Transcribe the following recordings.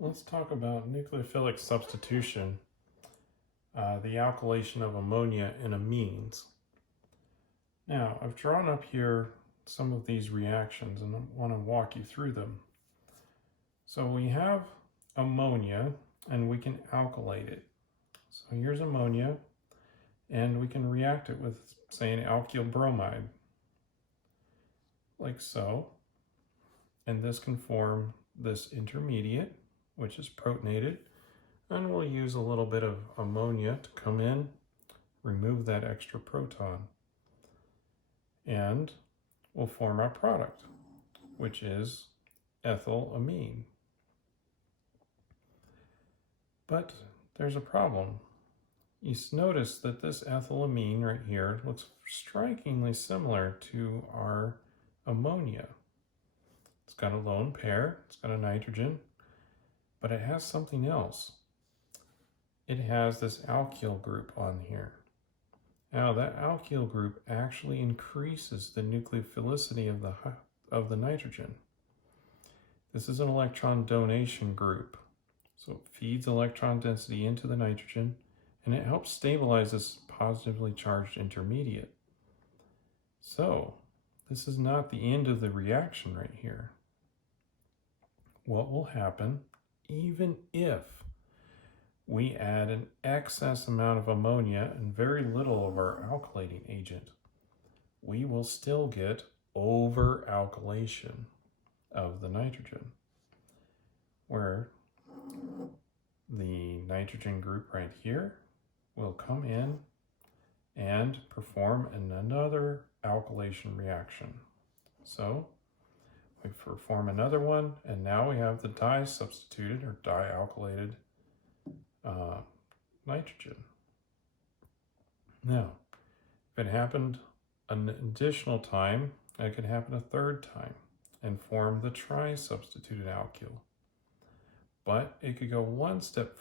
Let's talk about nucleophilic substitution, the alkylation of ammonia in amines. Now, I've drawn up here some of these reactions and I want to walk you through them. So we have ammonia and we can alkylate it. So here's ammonia and we can react it with, say, an alkyl bromide, like so. And this can form this intermediate, which is protonated, and we'll use a little bit of ammonia to come in, remove that extra proton, and we'll form our product, which is ethylamine. But there's a problem. You notice that this ethylamine right here looks strikingly similar to our ammonia. It's got a lone pair, it's got a nitrogen, but it has something else. It has this alkyl group on here. Now that alkyl group actually increases the nucleophilicity of the nitrogen. This is an electron donation group. So it feeds electron density into the nitrogen and it helps stabilize this positively charged intermediate. So this is not the end of the reaction right here. What will happen, even if we add an excess amount of ammonia and very little of our alkylating agent, we will still get over-alkylation of the nitrogen, where the nitrogen group right here will come in and perform another alkylation reaction. So we perform another one, and now we have the di-substituted or di-alkylated nitrogen. Now, if it happened an additional time, it could happen a third time and form the tri-substituted alkyl. But it could go one step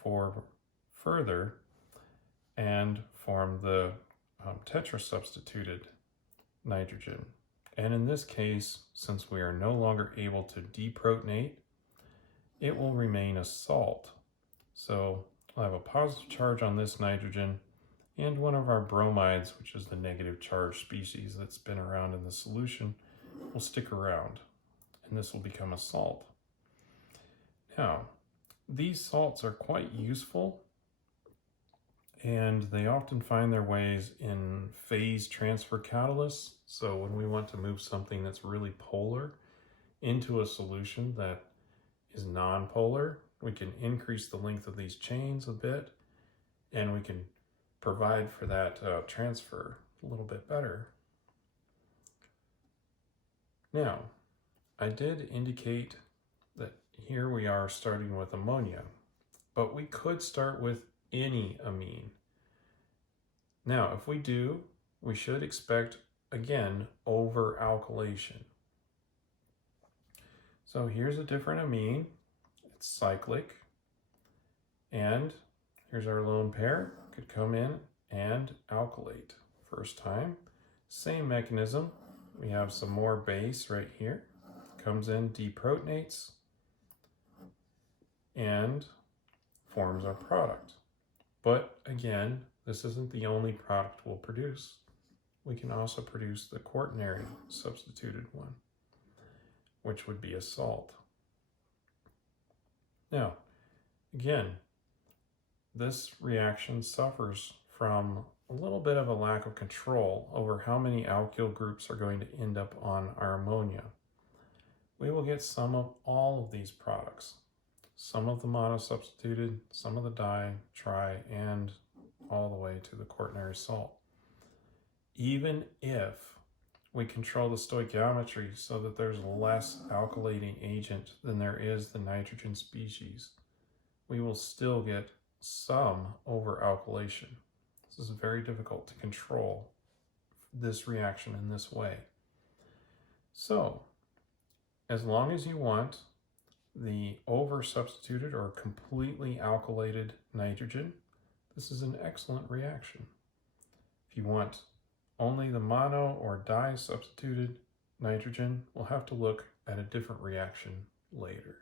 further and form the tetra-substituted nitrogen. And in this case, since we are no longer able to deprotonate, it will remain a salt. So we'll have a positive charge on this nitrogen, and one of our bromides, which is the negative charge species that's been around in the solution, will stick around, and this will become a salt. Now, these salts are quite useful, and they often find their ways in phase transfer catalysts. So when we want to move something that's really polar into a solution that is non-polar, we can increase the length of these chains a bit, and we can provide for that transfer a little bit better. Now, I did indicate that here we are starting with ammonia, but we could start with any amine. Now, if we do, we should expect, again, over-alkylation. So here's a different amine. It's cyclic, and here's our lone pair. Could come in and alkylate. First time, same mechanism. We have some more base right here. Comes in, deprotonates, and forms our product. But again, this isn't the only product we'll produce. We can also produce the quaternary substituted one, which would be a salt. Now, again, this reaction suffers from a little bit of a lack of control over how many alkyl groups are going to end up on our ammonia. We will get some of all of these products. Some of the monosubstituted, some of the di, tri, and all the way to the quaternary salt. Even if we control the stoichiometry so that there's less alkylating agent than there is the nitrogen species, we will still get some over-alkylation. This is very difficult to control this reaction in this way. So, as long as you want the over-substituted or completely alkylated nitrogen, this is an excellent reaction. If you want only the mono or di-substituted nitrogen, we'll have to look at a different reaction later.